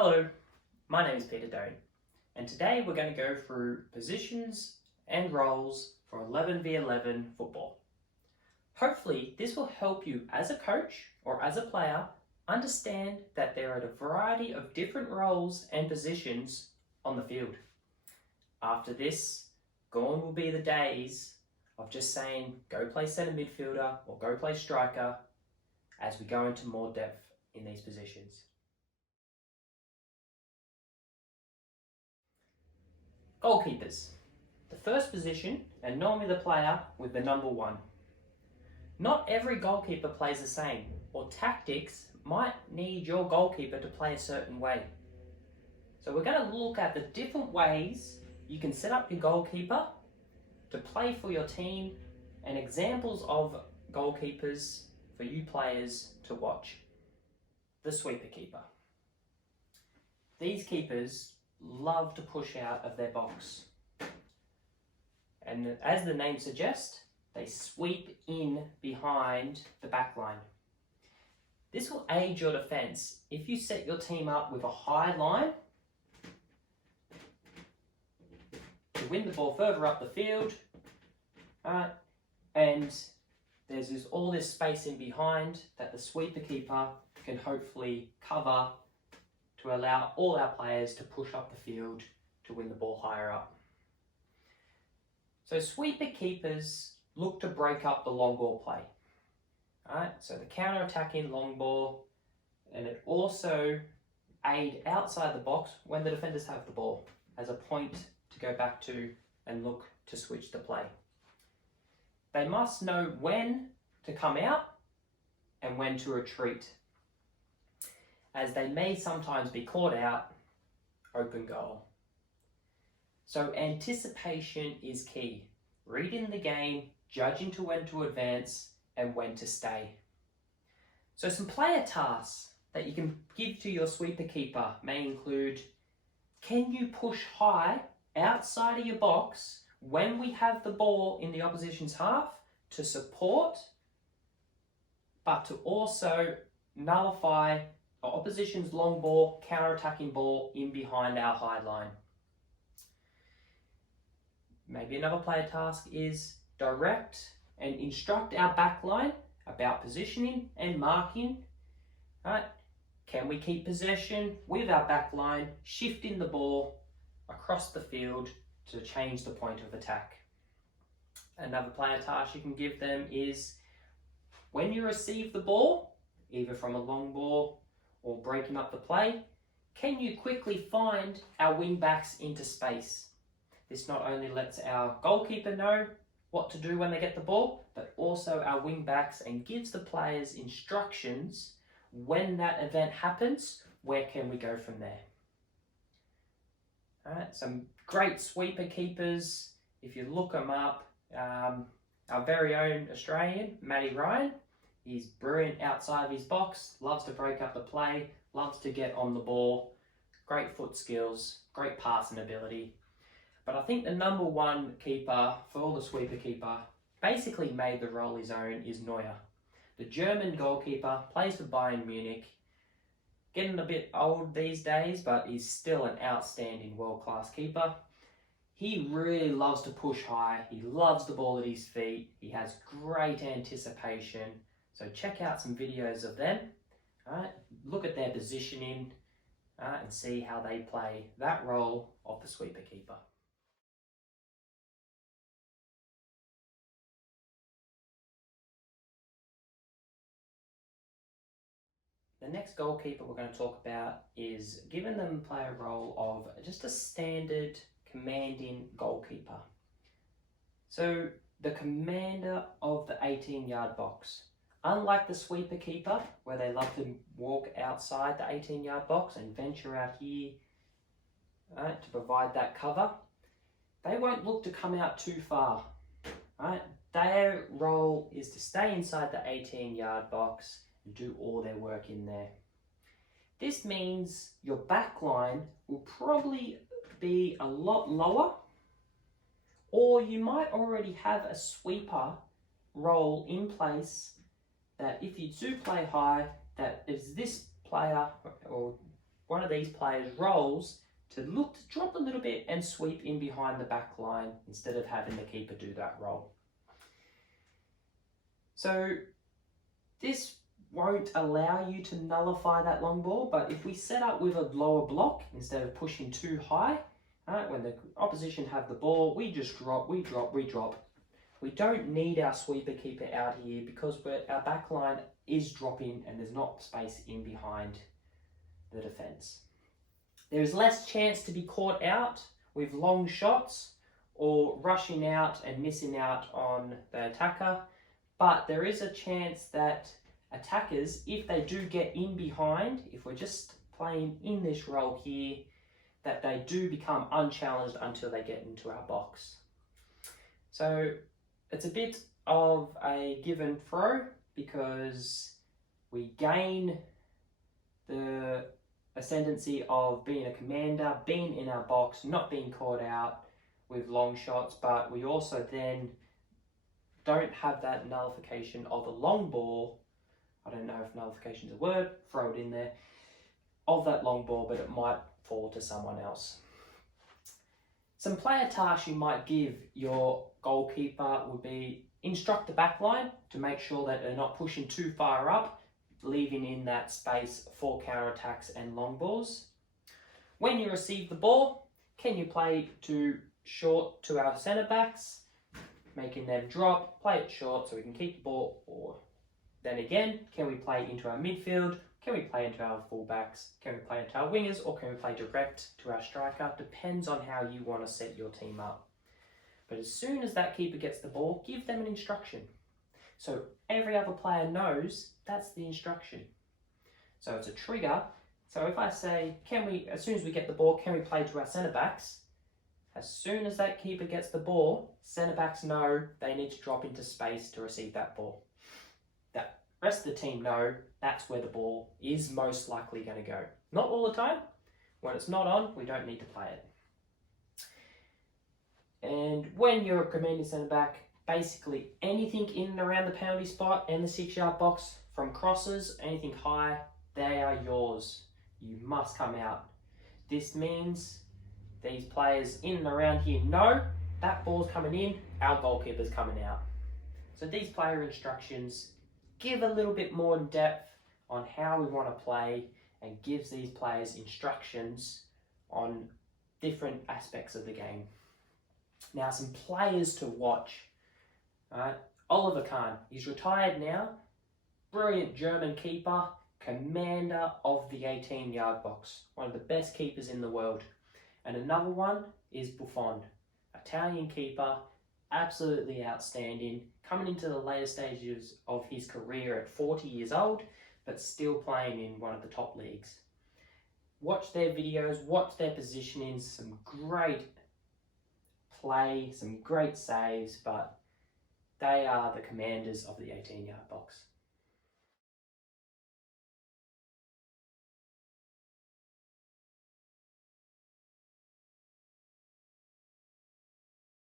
Hello, my name is Peter Doan, and today we're going to go through positions and roles for 11v11 football. Hopefully this will help you as a coach or as a player understand that there are a variety of different roles and positions on the field. After this, gone will be the days of just saying go play centre midfielder or go play striker as we go into more depth in these positions. Goalkeepers, the first position and normally the player with the number 1. Not every goalkeeper plays the same, or tactics might need your goalkeeper to play a certain way. So we're going to look at the different ways you can set up your goalkeeper to play for your team and examples of goalkeepers for you players to watch. The sweeper keeper. These keepers love to push out of their box. And as the name suggests, they sweep in behind the back line. This will aid your defence if you set your team up with a high line to win the ball further up the field, and there's all this space in behind that the sweeper keeper can hopefully cover to allow all our players to push up the field to win the ball higher up. So sweeper keepers look to break up the long ball play. Alright, so the counter-attacking long ball, and it also aid outside the box when the defenders have the ball as a point to go back to and look to switch the play. They must know when to come out and when to retreat, as they may sometimes be caught out, open goal. So anticipation is key. Reading the game, judging to when to advance and when to stay. So some player tasks that you can give to your sweeper keeper may include, can you push high outside of your box when we have the ball in the opposition's half to support, but to also nullify opposition's long ball, counter-attacking ball in behind our high line. Maybe another player task is direct and instruct our back line about positioning and marking. Right? Can we keep possession with our back line, shifting the ball across the field to change the point of attack? Another player task you can give them is, when you receive the ball, either from a long ball or breaking up the play, can you quickly find our wing backs into space? This not only lets our goalkeeper know what to do when they get the ball, but also our wing backs, and gives the players instructions when that event happens, where can we go from there? Alright, some great sweeper keepers, if you look them up, our very own Australian, Matty Ryan. He's brilliant outside of his box, loves to break up the play, loves to get on the ball, great foot skills, great passing ability. But I think the number 1 keeper for all the sweeper keeper, basically made the role his own, is Neuer. The German goalkeeper, plays for Bayern Munich, getting a bit old these days, but he's still an outstanding world-class keeper. He really loves to push high, he loves the ball at his feet, he has great anticipation. So check out some videos of them, right? Look at their positioning and see how they play that role of the sweeper keeper. The next goalkeeper we're going to talk about is giving them play a role of just a standard commanding goalkeeper. So the commander of the 18-yard box. Unlike the sweeper keeper, where they love to walk outside the 18-yard box and venture out here to provide that cover, they won't look to come out too far. Right? Their role is to stay inside the 18-yard box and do all their work in there. This means your back line will probably be a lot lower, or you might already have a sweeper role in place that if you do play high, that is this player or one of these players rolls to look to drop a little bit and sweep in behind the back line instead of having the keeper do that roll. So this won't allow you to nullify that long ball, but if we set up with a lower block instead of pushing too high, when the opposition have the ball, we just drop, we drop, we drop. We don't need our sweeper keeper out here because our back line is dropping and there's not space in behind the defence. There is less chance to be caught out with long shots or rushing out and missing out on the attacker, but there is a chance that attackers, if they do get in behind, if we're just playing in this role here, that they do become unchallenged until they get into our box. So it's a bit of a give and throw because we gain the ascendancy of being a commander, being in our box, not being caught out with long shots, but we also then don't have that nullification of a long ball. I don't know if nullification is a word, throw it in there, of that long ball, but it might fall to someone else. Some player tasks you might give your goalkeeper would be instruct the back line to make sure that they're not pushing too far up, leaving in that space for counter-attacks and long balls. When you receive the ball, can you play to short to our centre-backs, making them drop, play it short so we can keep the ball, or then again, can we play into our midfield? Can we play into our fullbacks? Can we play into our wingers? Or can we play direct to our striker? Depends on how you want to set your team up. But as soon as that keeper gets the ball, give them an instruction. So every other player knows that's the instruction. So it's a trigger. So if I say, as soon as we get the ball, can we play to our centre-backs? As soon as that keeper gets the ball, centre-backs know they need to drop into space to receive that ball. The rest of the team know that's where the ball is most likely going to go. Not all the time. When it's not on, we don't need to play it. And when you're a commanding centre-back, basically anything in and around the penalty spot and the 6-yard box, from crosses, anything high, they are yours. You must come out. This means these players in and around here know that ball's coming in, our goalkeeper's coming out. So these player instructions give a little bit more depth on how we want to play and gives these players instructions on different aspects of the game. Now, some players to watch. Oliver Kahn, he's retired now. Brilliant German keeper, commander of the 18-yard box. One of the best keepers in the world. And another one is Buffon, Italian keeper, absolutely outstanding, coming into the later stages of his career at 40 years old, but still playing in one of the top leagues. Watch their videos, watch their positioning, some great play, some great saves, but they are the commanders of the 18-yard box.